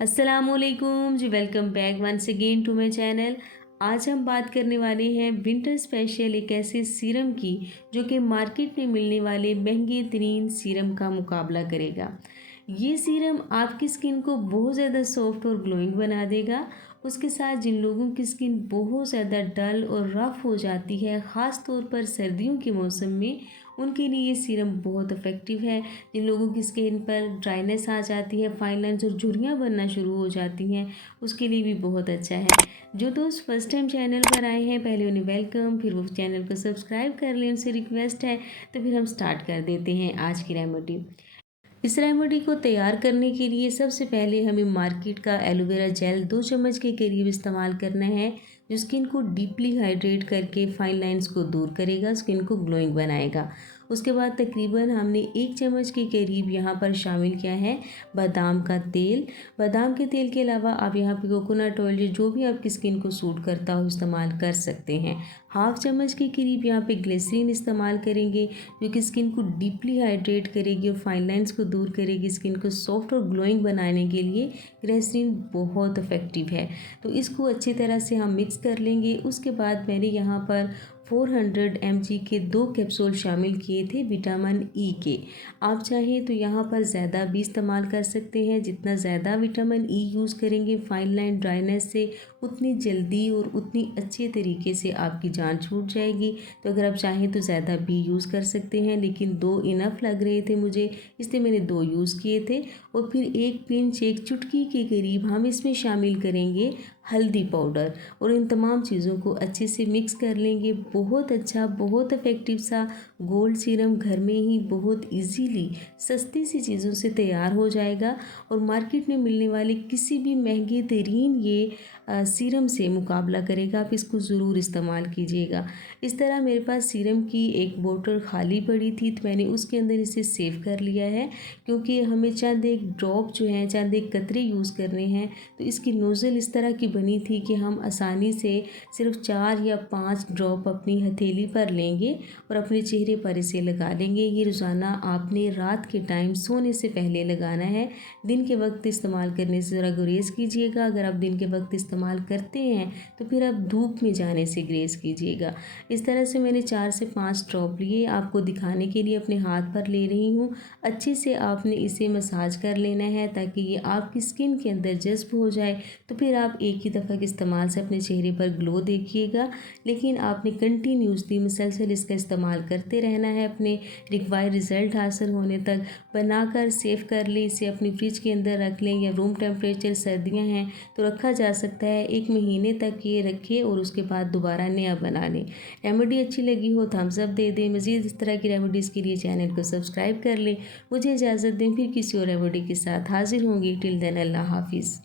अस्सलामुअलैकुम जी, welcome back once again to my channel. आज हम बात करने वाले हैं विंटर स्पेशल एक ऐसे सीरम की जो कि मार्केट में मिलने वाले महंगे तरीन सीरम का मुकाबला करेगा। ये सीरम आपकी स्किन को बहुत ज़्यादा सॉफ्ट और ग्लोइंग बना देगा। उसके साथ जिन लोगों की स्किन बहुत ज़्यादा डल और रफ़ हो जाती है, ख़ास तौर पर सर्दियों के मौसम में, उनके लिए ये सीरम बहुत इफ़ेक्टिव है। जिन लोगों की स्किन पर ड्राइनेस आ जाती है, फाइन लाइन्स और झुर्रियाँ बनना शुरू हो जाती हैं, उसके लिए भी बहुत अच्छा है। जो दोस्त फर्स्ट टाइम चैनल पर आए हैं, पहले उन्हें वेलकम, फिर वो चैनल को सब्सक्राइब कर लें, उनसे रिक्वेस्ट है। तो फिर हम स्टार्ट कर देते हैं आज की रेमेडी। इस रेमेडी को तैयार करने के लिए सबसे पहले हमें मार्केट का एलोवेरा जेल 2 चम्मच के करीब इस्तेमाल करना है, जो स्किन को डीपली हाइड्रेट करके फाइन लाइंस को दूर करेगा, स्किन को ग्लोइंग बनाएगा। उसके बाद तकरीबन हमने 1 चम्मच के करीब यहाँ पर शामिल किया है बादाम का तेल। बादाम के तेल के अलावा आप यहाँ पे कोकोनट ऑयल, जो भी आपकी स्किन को सूट करता हो, इस्तेमाल कर सकते हैं। हाफ चम्मच के करीब यहाँ पे ग्लिसरीन इस्तेमाल करेंगे, जो कि स्किन को डीपली हाइड्रेट करेगी और फाइन लाइंस को दूर करेगी। स्किन को सॉफ्ट और ग्लोइंग बनाने के लिए ग्लिसरीन बहुत इफ़ेक्टिव है। तो इसको अच्छी तरह से हम मिक्स कर लेंगे। उसके बाद मैंने यहाँ पर 400 mg के 2 कैप्सूल शामिल किए थे विटामिन ई के। आप चाहें तो यहाँ पर ज़्यादा भी इस्तेमाल कर सकते हैं। जितना ज़्यादा विटामिन ई यूज़ करेंगे फाइन लाइन ड्राइनेस से, उतनी जल्दी और उतनी अच्छे तरीके से आपकी जान छूट जाएगी। तो अगर आप चाहें तो ज़्यादा भी यूज़ कर सकते हैं, लेकिन 2 इनफ लग रहे थे मुझे, इसलिए मैंने 2 यूज़ किए थे। और फिर एक पिंच, एक चुटकी के करीब हम इसमें शामिल करेंगे हल्दी पाउडर और इन तमाम चीज़ों को अच्छे से मिक्स कर लेंगे। बहुत अच्छा, बहुत इफ़ेक्टिव सा गोल्ड सीरम घर में ही बहुत इजीली सस्ती सी चीज़ों से तैयार हो जाएगा और मार्केट में मिलने वाले किसी भी महंगे तरीन ये सीरम से मुकाबला करेगा। आप इसको ज़रूर इस्तेमाल कीजिएगा। इस तरह मेरे पास सीरम की एक बोतल खाली पड़ी थी, तो मैंने उसके अंदर इसे सेव कर लिया है, क्योंकि हमें चंद एक ड्रॉप जो है, चंद एक कतरे यूज़ करने हैं। तो इसकी नोज़ल इस तरह की बनी थी कि हम आसानी से सिर्फ 4 या 5 ड्रॉप अपनी हथेली पर लेंगे और अपने चेहरे पर इसे लगा लेंगे। ये रोज़ाना आपने रात के टाइम सोने से पहले लगाना है। दिन के वक्त इस्तेमाल करने से ज़रा गुरेज कीजिएगा। अगर आप दिन के वक्त इस्तेमाल करते हैं तो फिर आप धूप में जाने से ग्रेस कीजिएगा। इस तरह से मैंने 4 से 5 ड्रॉप लिए, आपको दिखाने के लिए अपने हाथ पर ले रही हूँ। अच्छे से आपने इसे मसाज कर लेना है ताकि ये आपकी स्किन के अंदर जज्ब हो जाए। तो फिर आप एक ही दफ़ा के इस्तेमाल से अपने चेहरे पर ग्लो देखिएगा, लेकिन आपने कंटिन्यूसली मुसलसल इसका इस्तेमाल करते रहना है अपने रिक्वायर्ड रिज़ल्ट हासिल होने तक। बनाकर सेव कर लें, इसे अपनी फ्रिज के अंदर रख लें, या रूम टेम्परेचर सर्दियाँ हैं तो रखा जा सकता है। 1 महीने तक ये रखें और उसके बाद दोबारा नया बना लें। रेमेडी अच्छी लगी हो थम्स अप दे दें। मज़ीद इस तरह की रेमेडीज़ के लिए चैनल को सब्सक्राइब कर लें। मुझे इजाज़त दें, फिर किसी और रेमेडी के साथ हाजिर होंगी। टिल देन अल्लाह हाफिज़।